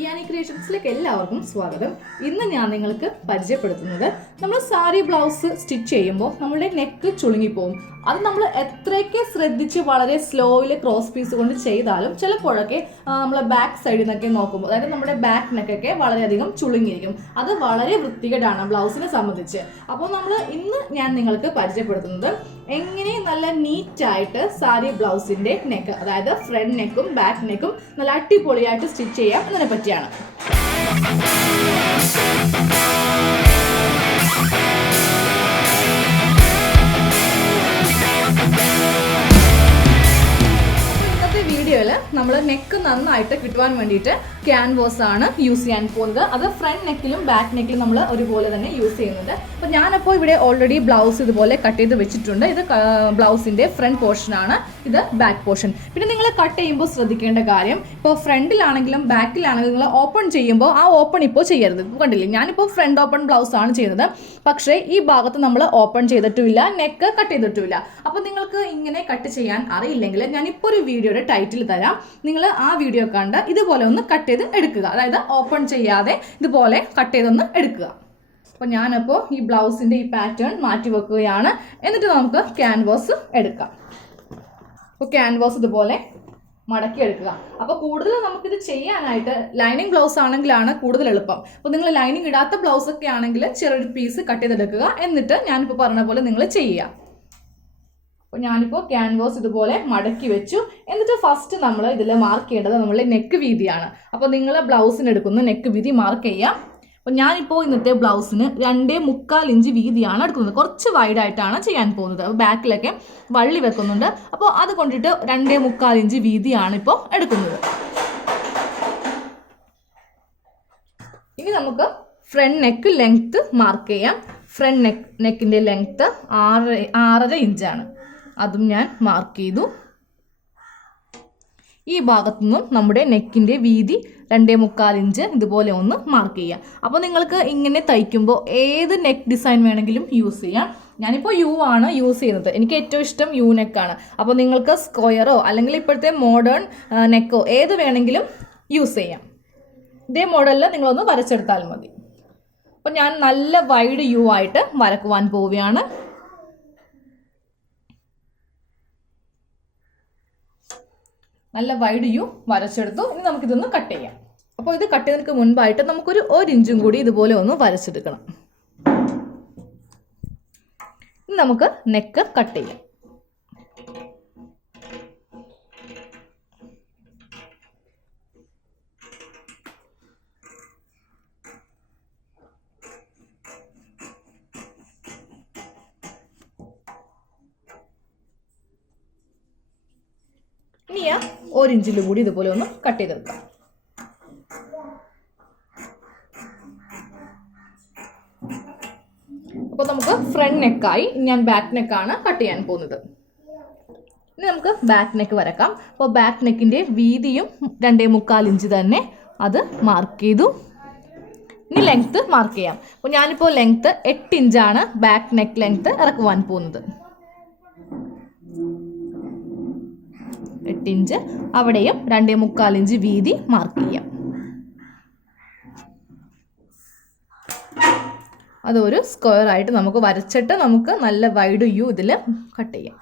ഇയാനി ക്രിയേഷൻസിലേക്ക് എല്ലാവർക്കും സ്വാഗതം. ഇന്ന് ഞാൻ നിങ്ങൾക്ക് പരിചയപ്പെടുത്തുന്നത് നമ്മൾ സാരി ബ്ലൗസ് സ്റ്റിച്ച് ചെയ്യുമ്പോൾ നമ്മുടെ നെക്ക് ചുളുങ്ങിപ്പോവും. അത് നമ്മൾ എത്രയൊക്കെ ശ്രദ്ധിച്ച് വളരെ സ്ലോയിൽ ക്രോസ് പീസ് കൊണ്ട് ചെയ്താലും ചിലപ്പോഴൊക്കെ നമ്മൾ ബാക്ക് സൈഡിൽ നിന്നൊക്കെ നോക്കുമ്പോൾ, അതായത് നമ്മുടെ ബാക്ക് നെക്കൊക്കെ വളരെയധികം ചുളുങ്ങിയിരിക്കും. അത് വളരെ വൃത്തികേടാണ് ബ്ലൗസിനെ സംബന്ധിച്ച്. അപ്പോൾ ഞാൻ നിങ്ങൾക്ക് പരിചയപ്പെടുത്തുന്നത് എങ്ങനെ നല്ല നീറ്റായിട്ട് സാരി ബ്ലൗസിന്റെ നെക്ക്, അതായത് ഫ്രണ്ട് നെക്കും ബാക്ക് നെക്കും നല്ല അടിപൊളിയായിട്ട് സ്റ്റിച്ച് ചെയ്യാം എന്നതിനെ പറ്റിയാണ്. വീഡിയോയിൽ നമ്മൾ നെക്ക് നന്നായിട്ട് കിട്ടുവാൻ വേണ്ടിയിട്ട് ക്യാൻവാസ് ആണ് യൂസ് ചെയ്യാൻ പോകുന്നത്. അത് ഫ്രണ്ട് നെക്കിലും ബാക്ക് നെക്കിലും നമ്മൾ ഒരുപോലെ തന്നെ യൂസ് ചെയ്യുന്നുണ്ട്. അപ്പോൾ ഞാനപ്പോൾ ഇവിടെ ഓൾറെഡി ബ്ലൗസ് ഇതുപോലെ കട്ട് ചെയ്ത് വെച്ചിട്ടുണ്ട്. ഇത് ബ്ലൗസിൻ്റെ ഫ്രണ്ട് പോർഷനാണ്, ഇത് ബാക്ക് പോർഷൻ. പിന്നെ നിങ്ങൾ കട്ട് ചെയ്യുമ്പോൾ ശ്രദ്ധിക്കേണ്ട കാര്യം, ഇപ്പോൾ ഫ്രണ്ടിലാണെങ്കിലും ബാക്കിലാണെങ്കിലും നിങ്ങൾ ഓപ്പൺ ചെയ്യുമ്പോൾ ആ ഓപ്പൺ ഇപ്പോൾ ചെയ്യരുത്. കണ്ടില്ലേ, ഞാനിപ്പോൾ ഫ്രണ്ട് ഓപ്പൺ ബ്ലൗസ് ആണ് ചെയ്യുന്നത്. പക്ഷേ ഈ ഭാഗത്ത് നമ്മൾ ഓപ്പൺ ചെയ്തിട്ടുമില്ല, നെക്ക് കട്ട് ചെയ്തിട്ടുമില്ല. അപ്പോൾ നിങ്ങൾക്ക് ഇങ്ങനെ കട്ട് ചെയ്യാൻ അറിയില്ലെങ്കിൽ ഞാനിപ്പോൾ ഒരു വീഡിയോയുടെ ടൈറ്റിൽ തരാം. നിങ്ങൾ ആ വീഡിയോ കണ്ട് ഇതുപോലെ ഒന്ന് കട്ട് ചെയ്ത് എടുക്കുക, അതായത് ഓപ്പൺ ചെയ്യാതെ ഇതുപോലെ കട്ട് ചെയ്തൊന്ന് എടുക്കുക. അപ്പോൾ ഞാനപ്പോൾ ഈ ബ്ലൗസിൻ്റെ ഈ പാറ്റേൺ മാറ്റി വെക്കുകയാണ്. എന്നിട്ട് നമുക്ക് ക്യാൻവാസ് എടുക്കാം. അപ്പോൾ ക്യാൻവാസ് ഇതുപോലെ മടക്കി എടുക്കുക. അപ്പോൾ കൂടുതൽ നമുക്കിത് ചെയ്യാനായിട്ട് ലൈനിങ് ബ്ലൗസ് ആണെങ്കിലാണ് കൂടുതൽ എളുപ്പം. അപ്പോൾ നിങ്ങൾ ലൈനിങ് ഇടാത്ത ബ്ലൗസ് ഒക്കെ ആണെങ്കിൽ ചെറിയൊരു പീസ് കട്ട് ചെയ്തെടുക്കുക. എന്നിട്ട് ഞാനിപ്പോൾ പറഞ്ഞ പോലെ നിങ്ങൾ ചെയ്യുക. അപ്പോൾ ഞാനിപ്പോൾ ക്യാൻവാസ് ഇതുപോലെ മടക്കി വെച്ചു. എന്നിട്ട് ഫസ്റ്റ് നമ്മൾ ഇതിൽ മാർക്ക് ചെയ്യേണ്ടത് നമ്മളുടെ നെക്ക് വീതിയാണ്. അപ്പോൾ നിങ്ങൾ ബ്ലൗസിന് എടുക്കുന്ന നെക്ക് വീതി മാർക്ക് ചെയ്യാം. അപ്പോൾ ഞാനിപ്പോൾ ഇന്നത്തെ ബ്ലൗസിന് 2.25 ഇഞ്ച് വീതിയാണ് എടുക്കുന്നത്. കുറച്ച് വൈഡായിട്ടാണ് ചെയ്യാൻ പോകുന്നത്. അപ്പോൾ ബാക്കിലൊക്കെ വള്ളി വെക്കുന്നുണ്ട്. അപ്പോൾ അത് കൊണ്ടിട്ട് 2.25 ഇഞ്ച് വീതിയാണ് ഇപ്പോൾ എടുക്കുന്നത്. ഇനി നമുക്ക് ഫ്രണ്ട് നെക്ക് ലെങ്ത്ത് മാർക്ക് ചെയ്യാം. ഫ്രണ്ട് നെക്കിൻ്റെ ലെങ്ത്ത് 6.5 ഇഞ്ചാണ്. അതും ഞാൻ മാർക്ക് ചെയ്തു. ഈ ഭാഗത്തു നിന്നും നമ്മുടെ നെക്കിൻ്റെ വീതി 2.25 ഇഞ്ച് ഇതുപോലെ ഒന്ന് മാർക്ക് ചെയ്യാം. അപ്പോൾ നിങ്ങൾക്ക് ഇങ്ങനെ തയ്ക്കുമ്പോൾ ഏത് നെക്ക് ഡിസൈൻ വേണമെങ്കിലും യൂസ് ചെയ്യാം. ഞാനിപ്പോൾ യു ആണ് യൂസ് ചെയ്യുന്നത്. എനിക്ക് ഏറ്റവും ഇഷ്ടം യു നെക്കാണ്. അപ്പോൾ നിങ്ങൾക്ക് സ്ക്വയറോ അല്ലെങ്കിൽ ഇപ്പോഴത്തെ മോഡേൺ നെക്കോ ഏത് വേണമെങ്കിലും യൂസ് ചെയ്യാം. ഇതേ മോഡലിൽ നിങ്ങളൊന്ന് വരച്ചെടുത്താൽ മതി. അപ്പോൾ ഞാൻ നല്ല വൈഡ് യു ആയിട്ട് വരക്കുവാൻ പോവുകയാണ്. നല്ല വൈഡ് യു വരച്ചെടുത്തു. ഇനി നമുക്കിതൊന്ന് കട്ട് ചെയ്യാം. അപ്പോൾ ഇത് കട്ട് ചെയ്യുന്നതിന് മുൻപായിട്ട് നമുക്കൊരു 1 ഇഞ്ചും കൂടി ഇതുപോലെ ഒന്ന് വരച്ചെടുക്കണം. ഇനി നമുക്ക് നെക്ക് കട്ട് ചെയ്യാം. ഇനി 1 ഇഞ്ചിലും കൂടി ഇതുപോലെ ഒന്ന് കട്ട് ചെയ്തെടുക്കാം. അപ്പോൾ നമുക്ക് ഫ്രണ്ട് നെക്കായി. ഞാൻ ബാക്ക് നെക്കാണ് കട്ട് ചെയ്യാൻ പോകുന്നത്. ഇനി നമുക്ക് ബാക്ക് നെക്ക് വരക്കാം. അപ്പോൾ ബാക്ക് നെക്കിൻ്റെ വീതിയും 2.25 ഇഞ്ച് തന്നെ, അത് മാർക്ക് ചെയ്തു. ഇനി ലെങ്ത്ത് മാർക്ക് ചെയ്യാം. അപ്പോൾ ഞാനിപ്പോൾ ലെങ്ത്ത് 8 ഇഞ്ചാണ് ബാക്ക് നെക്ക് ലെങ്ത്ത് ഇറക്കുവാൻ പോകുന്നത്. 8 ഇഞ്ച്, അവിടെയും 2.25 ഇഞ്ച് വീതി മാർക്ക് ചെയ്യാം. അതൊരു സ്ക്വയർ ആയിട്ട് നമുക്ക് വരച്ചിട്ട് നമുക്ക് നല്ല വൈഡ് യു ഇതിൽ കട്ട് ചെയ്യാം.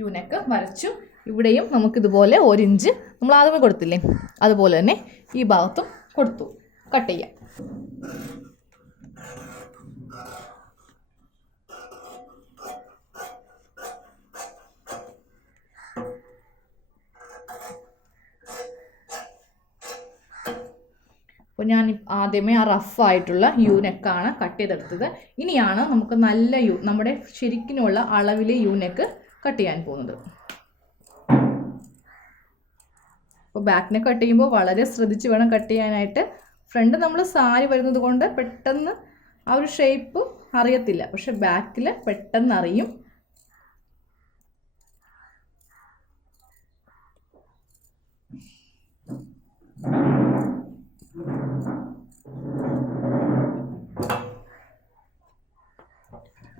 യു നെക്ക് വരച്ചു. ഇവിടെയും നമുക്കിതുപോലെ 1 ഇഞ്ച് നമ്മൾ ആദ്യമേ കൊടുത്തില്ലേ, അതുപോലെ തന്നെ ഈ ഭാഗത്തും കൊടുത്തു. കട്ട് ചെയ്യാം. അപ്പോൾ ഞാൻ ആദ്യമേ ആ റഫായിട്ടുള്ള യു നെക്കാണ് കട്ട് ചെയ്തെടുത്തത്. ഇനിയാണ് നമുക്ക് നല്ല യു, നമ്മുടെ ശരിക്കിനുള്ള അളവിലെ യു നെക്ക് കട്ട് ചെയ്യാൻ പോകുന്നത്. അപ്പോൾ ബാക്ക് നെക്ക് കട്ട് ചെയ്യുമ്പോൾ വളരെ ശ്രദ്ധിച്ച് വേണം കട്ട് ചെയ്യാനായിട്ട്. ഫ്രണ്ട് നമ്മൾ സാരി വരുന്നത് കൊണ്ട് പെട്ടെന്ന് ആ ഒരു ഷേപ്പ് അറിയത്തില്ല, പക്ഷെ ബാക്കിൽ പെട്ടെന്ന് അറിയും.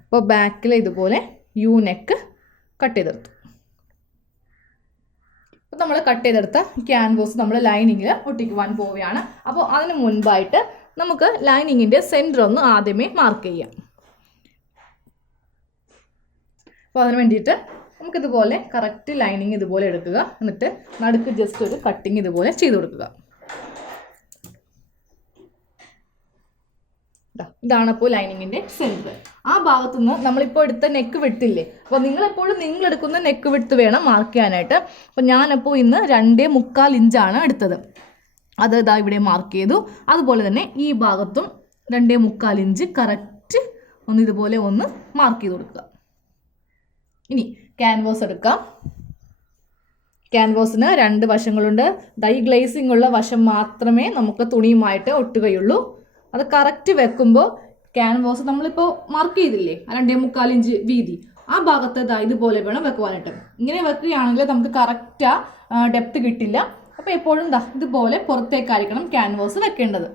അപ്പോൾ ബാക്കിൽ ഇതുപോലെ യു നെക്ക് കട്ട് ചെയ്തെടുത്തു. അപ്പോൾ നമ്മൾ കട്ട് ചെയ്തെടുത്ത ക്യാൻവാസ് നമ്മൾ ലൈനിങ്ങിൽ ഒട്ടിക്കുവാൻ പോവുകയാണ്. അപ്പോൾ അതിന് മുൻപായിട്ട് നമുക്ക് ലൈനിങ്ങിൻ്റെ സെൻറ്റർ ഒന്ന് ആദ്യമേ മാർക്ക് ചെയ്യാം. അപ്പോൾ അതിന് വേണ്ടിയിട്ട് നമുക്കിതുപോലെ കറക്റ്റ് ലൈനിങ് ഇതുപോലെ എടുക്കുക. എന്നിട്ട് നടുക്ക് ജസ്റ്റ് ഒരു കട്ടിങ് ഇതുപോലെ ചെയ്ത് കൊടുക്കുക. ഇതാണ് അപ്പോൾ ലൈനിങ്ങിൻ്റെ സെൻറ്റർ. ആ ഭാഗത്തു നിന്ന് നമ്മളിപ്പോൾ എടുത്ത നെക്ക് വിട്ടില്ലേ, അപ്പോൾ നിങ്ങളെപ്പോഴും നിങ്ങളെടുക്കുന്ന നെക്ക് വിട്ട് വേണം മാർക്ക് ചെയ്യാനായിട്ട്. അപ്പോൾ ഞാനപ്പോൾ ഇന്ന് 2.25 ഇഞ്ചാണ് എടുത്തത്. അത് ഇതാ ഇവിടെ മാർക്ക് ചെയ്തു. അതുപോലെ തന്നെ ഈ ഭാഗത്തും 2.25 ഇഞ്ച് കറക്റ്റ് ഒന്ന് ഇതുപോലെ ഒന്ന് മാർക്ക് ചെയ്ത് കൊടുക്കുക. ഇനി ക്യാൻവാസ് എടുക്കാം. ക്യാൻവാസിന് 2 വശങ്ങളുണ്ട്. ഡൈ ഗ്ലേസിംഗ് ഉള്ള വശം മാത്രമേ നമുക്ക് തുണിയുമായിട്ട് ഒട്ടുകയുള്ളൂ. അത് കറക്റ്റ് വെക്കുമ്പോൾ ക്യാൻവാസ് നമ്മളിപ്പോൾ മാർക്ക് ചെയ്തില്ലേ 2.25 ഇഞ്ച് വീതി, ആ ഭാഗത്ത് ഇതുപോലെ വേണം വെക്കുവാനായിട്ട്. ഇങ്ങനെ വെക്കുകയാണെങ്കിൽ നമുക്ക് കറക്റ്റ് ഡെപ്ത് കിട്ടില്ല. അപ്പോൾ എപ്പോഴും ഇതുപോലെ പുറത്തേക്കായിരിക്കണം ക്യാൻവാസ് വെക്കേണ്ടത്.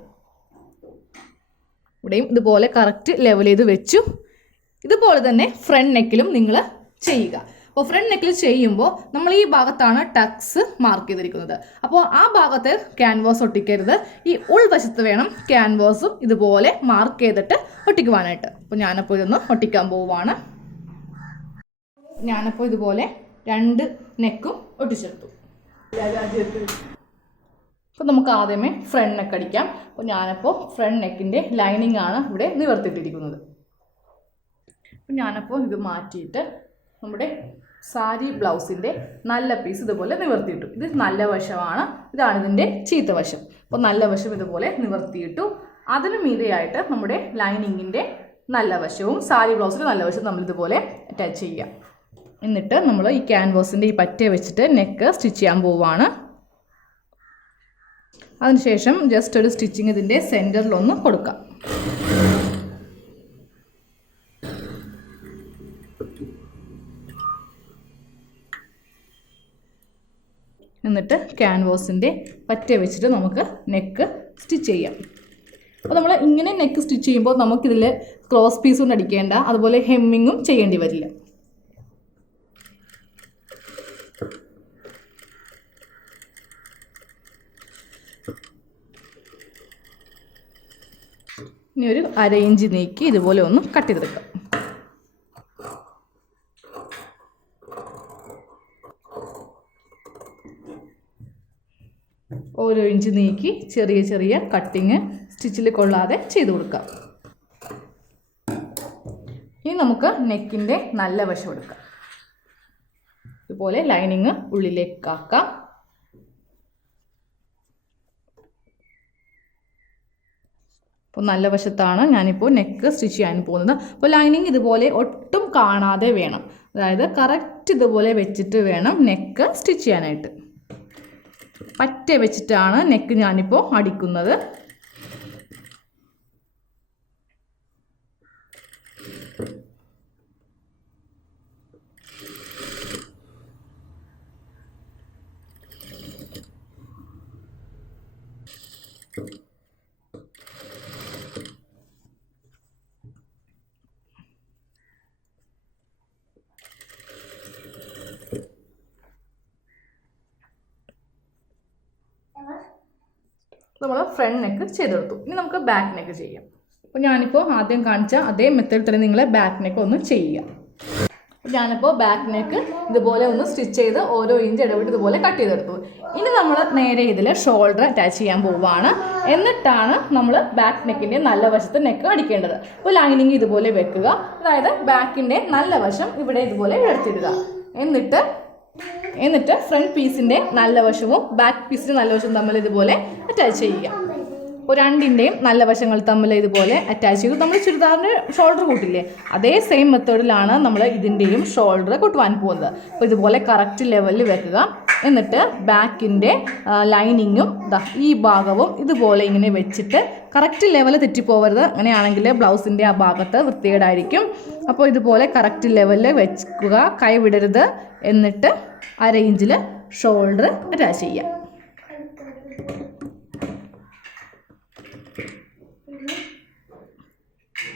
ഇവിടെയും ഇതുപോലെ കറക്റ്റ് ലെവൽ ചെയ്ത് വെച്ചു. ഇതുപോലെ തന്നെ ഫ്രണ്ട് നെക്കിലും നിങ്ങൾ ചെയ്യുക. അപ്പോൾ ഫ്രണ്ട് നെക്കിൽ ചെയ്യുമ്പോൾ നമ്മൾ ഈ ഭാഗത്താണ് ടക്സ് മാർക്ക് ചെയ്തിരിക്കുന്നത്. അപ്പോൾ ആ ഭാഗത്ത് ക്യാൻവാസ് ഒട്ടിക്കരുത്. ഈ ഉൾവശത്ത് വേണം ക്യാൻവാസും ഇതുപോലെ മാർക്ക് ചെയ്തിട്ട് ഒട്ടിക്കുവാനായിട്ട്. അപ്പോൾ ഞാനപ്പോൾ ഇതൊന്ന് ഒട്ടിക്കാൻ പോവുകയാണ്. ഞാനപ്പോൾ ഇതുപോലെ 2 നെക്കും ഒട്ടിച്ചെടുത്തു. അപ്പോൾ നമുക്ക് ആദ്യമേ ഫ്രണ്ട് നെക്ക് അടിക്കാം. അപ്പോൾ ഞാനപ്പോൾ ഫ്രണ്ട് നെക്കിൻ്റെ ലൈനിങ് ആണ് ഇവിടെ നിവർത്തിയിട്ടിരിക്കുന്നത്. അപ്പോൾ ഞാനപ്പോൾ ഇത് മാറ്റിയിട്ട് നമ്മുടെ സാരി ബ്ലൗസിൻ്റെ നല്ല പീസ് ഇതുപോലെ നിവർത്തിയിട്ടു. ഇത് നല്ല വശമാണ്, ഇതാണ് ഇതിൻ്റെ ചീത്ത വശം. അപ്പോൾ നല്ല വശം ഇതുപോലെ നിവർത്തിയിട്ടു. അതിന് മീതെയായിട്ട് നമ്മുടെ ലൈനിങ്ങിൻ്റെ നല്ല വശവും സാരി ബ്ലൗസിൻ്റെ നല്ല വശവും നമ്മളിതുപോലെ അറ്റാച്ച് ചെയ്യാം. എന്നിട്ട് നമ്മൾ ഈ ക്യാൻവാസിൻ്റെ ഈ പറ്റ വെച്ചിട്ട് നെക്ക് സ്റ്റിച്ച് ചെയ്യാൻ പോവുകയാണ്. അതിനുശേഷം ജസ്റ്റ് ഒരു സ്റ്റിച്ചിങ് ഇതിൻ്റെ സെൻറ്ററിലൊന്ന് കൊടുക്കാം. എന്നിട്ട് ക്യാൻവാസിൻ്റെ പറ്റ വെച്ചിട്ട് നമുക്ക് നെക്ക് സ്റ്റിച്ച് ചെയ്യാം. അപ്പോൾ നമ്മൾ ഇങ്ങനെ നെക്ക് സ്റ്റിച്ച് ചെയ്യുമ്പോൾ നമുക്കിതിൽ ക്രോസ് പീസൊന്നും അടിക്കേണ്ട, അതുപോലെ ഹെമ്മിങ്ങും ചെയ്യേണ്ടി വരില്ല. ഇനി ഒരു 1/2 ഇഞ്ച് നീക്കി ഇതുപോലെ ഒന്ന് കട്ട് ചെയ്തെടുക്കാം. ഓരോ ഇഞ്ച് നീക്കി ചെറിയ ചെറിയ കട്ടിങ് സ്റ്റിച്ചിൽ കൊള്ളാതെ ചെയ്ത് കൊടുക്കാം. ഇനി നമുക്ക് നെക്കിൻ്റെ നല്ല വശം എടുക്കാം. ഇതുപോലെ ലൈനിങ് ഉള്ളിലേക്ക് ആക്കാം. അപ്പോൾ നല്ല വശത്താണ് ഞാനിപ്പോൾ നെക്ക് സ്റ്റിച്ച് ചെയ്യാൻ പോകുന്നത്. അപ്പോൾ ലൈനിങ് ഇതുപോലെ ഒട്ടും കാണാതെ വേണം, അതായത് കറക്റ്റ് ഇതുപോലെ വെച്ചിട്ട് വേണം നെക്ക് സ്റ്റിച്ച് ചെയ്യാനായിട്ട്. പറ്റ വെച്ചിട്ടാണ് നെക്ക് ഞാനിപ്പോൾ അടിക്കുന്നത്. നമ്മൾ ഫ്രണ്ട് നെക്ക് ചെയ്തെടുത്തു. ഇനി നമുക്ക് ബാക്ക് നെക്ക് ചെയ്യാം. അപ്പോൾ ഞാനിപ്പോൾ ആദ്യം കാണിച്ച അതേ മെത്തേഡ് തന്നെ നിങ്ങൾ ബാക്ക് നെക്ക് ഒന്ന് ചെയ്യുക. ഞാനിപ്പോൾ ബാക്ക് നെക്ക് ഇതുപോലെ ഒന്ന് സ്റ്റിച്ച് ചെയ്ത് ഓരോ ഇഞ്ച് ഇടവിട്ട് ഇതുപോലെ കട്ട് ചെയ്തെടുത്തു. ഇനി നമ്മൾ നേരെ ഇതിൽ ഷോൾഡർ അറ്റാച്ച് ചെയ്യാൻ പോവുകയാണ്. എന്നിട്ടാണ് നമ്മൾ ബാക്ക് നെക്കിൻ്റെ നല്ല വശത്ത് നെക്ക് അടിക്കേണ്ടത്. അപ്പോൾ ലൈനിങ് ഇതുപോലെ വെക്കുക, അതായത് ബാക്കിൻ്റെ നല്ല വശം ഇവിടെ ഇതുപോലെ എടുത്തിടുക. എന്നിട്ട് ഫ്രണ്ട് പീസിൻ്റെ നല്ല വശവും ബാക്ക് പീസിൻ്റെ നല്ല വശവും തമ്മിൽ ഇതുപോലെ അറ്റാച്ച് ചെയ്യുക. അപ്പോൾ രണ്ടിൻ്റെയും നല്ല വശങ്ങൾ തമ്മിൽ ഇതുപോലെ അറ്റാച്ച് ചെയ്തു. നമ്മൾ ചുരിദാറിൻ്റെ ഷോൾഡർ കൂട്ടില്ലേ, അതേ സെയിം മെത്തേഡിലാണ് നമ്മൾ ഇതിൻ്റെയും ഷോൾഡർ കൂട്ടുവാൻ പോകുന്നത്. അപ്പോൾ ഇതുപോലെ കറക്റ്റ് ലെവലിൽ വെക്കുക. എന്നിട്ട് ബാക്കിൻ്റെ ലൈനിങ്ങും ഈ ഭാഗവും ഇതുപോലെ ഇങ്ങനെ വെച്ചിട്ട് കറക്റ്റ് ലെവൽ തെറ്റിപ്പോവരുത്. അങ്ങനെയാണെങ്കിൽ ബ്ലൗസിൻ്റെ ആ ഭാഗത്ത് വൃത്തികേടായിരിക്കും. അപ്പോൾ ഇതുപോലെ കറക്റ്റ് ലെവലിൽ വെക്കുക, കൈ വിടരുത്. എന്നിട്ട് 1/2 ഇഞ്ചിൽ ഷോൾഡർ അറ്റാച്ച് ചെയ്യാം.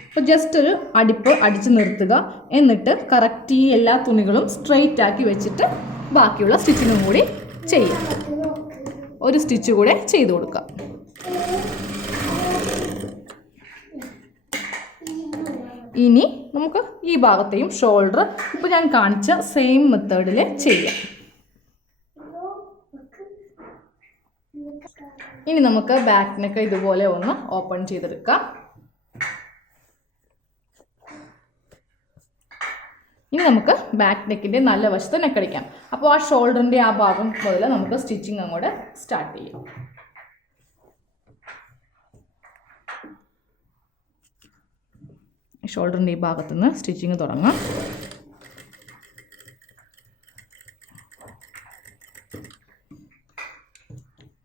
അപ്പോൾ ജസ്റ്റ് ഒരു അടിപ്പ് അടിച്ച് നിർത്തുക. എന്നിട്ട് കറക്റ്റ് ഈ എല്ലാ തുണികളും സ്ട്രെയിറ്റ് ആക്കി വെച്ചിട്ട് ബാക്കിയുള്ള സ്റ്റിച്ചിങ്ങും കൂടി ചെയ്യാം. ഒരു സ്റ്റിച്ച് കൂടെ ചെയ്ത് കൊടുക്കുക. ഇനി നമുക്ക് ഈ ഭാഗത്തെയും ഷോൾഡർ ഇപ്പോൾ ഞാൻ കാണിച്ച സെയിം മെത്തേഡിൽ ചെയ്യാം. ഇനി നമുക്ക് ബാക്ക് നെക്ക് ഇതുപോലെ ഒന്ന് ഓപ്പൺ ചെയ്തെടുക്കാം. ഇനി നമുക്ക് ബാക്ക് നെക്കിൻ്റെ നല്ല വശത്ത് നെക്കടിക്കാം. അപ്പോൾ ആ ഷോൾഡറിൻ്റെ ആ ഭാഗം മുതൽ നമുക്ക് സ്റ്റിച്ചിങ് അങ്ങോട്ട് സ്റ്റാർട്ട് ചെയ്യാം. ഷോൾഡറിൻ്റെ ഈ ഭാഗത്തു നിന്ന് സ്റ്റിച്ചിങ് തുടങ്ങാം.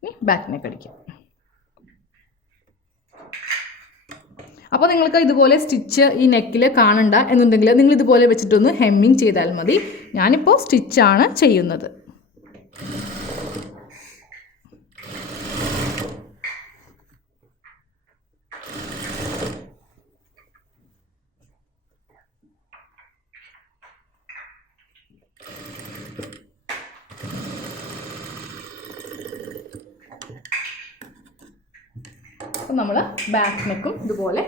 ഇനി ബാക്ക് നെക്ക് അടിക്കാം. അപ്പോൾ നിങ്ങൾക്ക് ഇതുപോലെ സ്റ്റിച്ച് ഈ നെക്കിൽ കാണണ്ട എന്നുണ്ടെങ്കിൽ നിങ്ങൾ ഇതുപോലെ വെച്ചിട്ടൊന്ന് ഹെമ്മിങ് ചെയ്താൽ മതി. ഞാനിപ്പോൾ സ്റ്റിച്ചാണ് ചെയ്യുന്നത്. അപ്പോൾ നമ്മൾ ബാക്ക് നെക്കും ഇതുപോലെ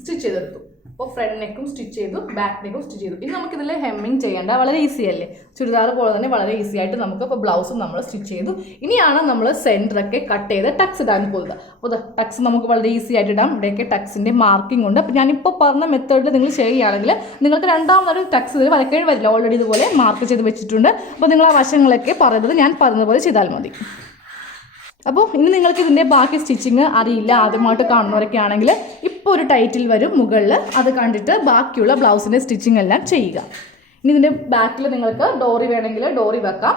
സ്റ്റിച്ച് ചെയ്തെടുത്തു. അപ്പോൾ ഫ്രണ്ട് നെക്കും സ്റ്റിച്ച് ചെയ്തു, ബാക്ക് നെക്കും സ്റ്റിച്ച് ചെയ്തു. ഇനി നമുക്കിതിൽ ഹെമ്മിങ് ചെയ്യേണ്ട വളരെ ഈസി അല്ലേ? ചുരിദാർ പോലെ തന്നെ വളരെ ഈസി ആയിട്ട് നമുക്ക് ഇപ്പോൾ ബ്ലൗസും നമ്മൾ സ്റ്റിച്ച് ചെയ്തു. ഇനിയാണ് നമ്മൾ സെൻറ്ററൊക്കെ കട്ട് ചെയ്ത് ടക്സ് ഇടാൻ പോകുന്നത്. അപ്പോൾ ടക്സ് നമുക്ക് വളരെ ഈസി ആയിട്ട് ഇടാം. ഇവിടെയൊക്കെ ടക്സിൻ്റെ മാർക്കിംഗ് ഉണ്ട്. അപ്പോൾ ഞാനിപ്പോൾ പറഞ്ഞ മെത്തേഡിൽ നിങ്ങൾ ചെയ്യുകയാണെങ്കിൽ നിങ്ങൾക്ക് രണ്ടാമതൊരു ടക്സ് ഇതിൽ വരയ്ക്കേണ്ടി വരില്ല. ഓൾറെഡി ഇതുപോലെ മാർക്ക് ചെയ്ത് വെച്ചിട്ടുണ്ട്. അപ്പോൾ നിങ്ങൾ ആ വശങ്ങളൊക്കെ പറയുന്നത് ഞാൻ പറഞ്ഞതുപോലെ ചെയ്താൽ മതി. അപ്പോൾ ഇനി നിങ്ങൾക്ക് ഇതിൻ്റെ ബാക്കി സ്റ്റിച്ചിങ് അറിയില്ല, ആദ്യമായിട്ട് കാണുന്നവരൊക്കെ ആണെങ്കിൽ ഇപ്പോൾ ഒരു ടൈറ്റിൽ വരും മുകളിൽ, അത് കണ്ടിട്ട് ബാക്കിയുള്ള ബ്ലൗസിൻ്റെ സ്റ്റിച്ചിങ് എല്ലാം ചെയ്യുക. ഇനി ഇതിൻ്റെ ബാക്കിൽ നിങ്ങൾക്ക് ഡോറി വേണമെങ്കിൽ ഡോറി വെക്കാം.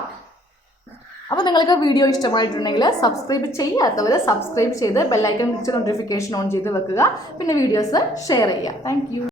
അപ്പോൾ നിങ്ങൾക്ക് വീഡിയോ ഇഷ്ടമായിട്ടുണ്ടെങ്കിൽ സബ്സ്ക്രൈബ് ചെയ്യാത്തവർ സബ്സ്ക്രൈബ് ചെയ്ത് ബെല്ലൈക്കൺ ക്ലിക്ക് നോട്ടിഫിക്കേഷൻ ഓൺ ചെയ്ത് വെക്കുക. പിന്നെ വീഡിയോസ് ഷെയർ ചെയ്യുക. താങ്ക്